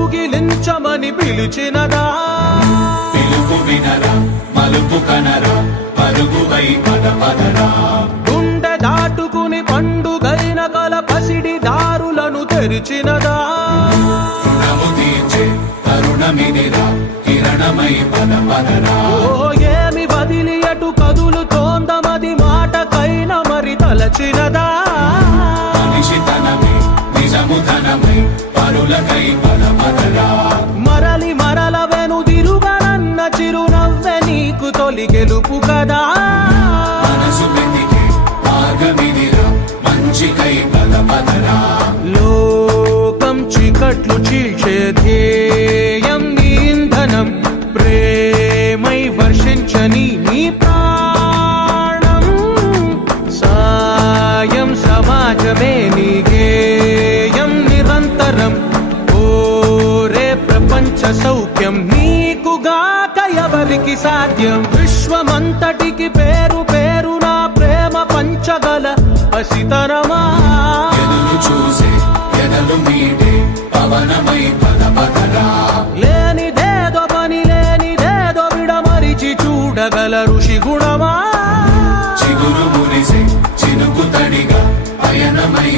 కౌగిలించమని పిలిచినదా పిలుపు వినరా మలుపు కనరా పరుగువై పదపదరా గుండె దాటుకుని పండుగైన కల పసిడి దారులను తెరిచినదా రుణము తీర్చే తరుణమిదిరా కిరణమై పదపదరా ఓ ఏమి వదిలి అటు కదులుతోందమది మాటకైన మరి తలచినదా మనిషితనమే నిజముతనమై పరులకై పదపదరా మరలి మరల వెనుదిరుగనన్న చిరునవ్వె నీకు తొలి గెలుపు కదా మనసు వెతికే మార్గమిదిరా మంచికై పదపదరా లోకం చీకట్లు చీల్చే ధ్యేయం నీ ఇంధనం ప్రేమై వర్షించని నీ ప్రాణం సాయం సమాజమే నీ గేయం నిరంతరం ఓరే ప్రపంచ సౌఖ్యం నీకుగాక ఎవరికి సాధ్యం విశ్వమంతటికి పేరు పేరు నా ప్రేమ పంచగల పసితనమా ఎదురు చూసే ఎదలు మీటే పవనమై పదపదరా లేనిదేదో పని లేనిదేదో విడమరిచి చూడగల ఋషి గుణమా చిగురు మురిసే చినుకు తడిగా పయనమై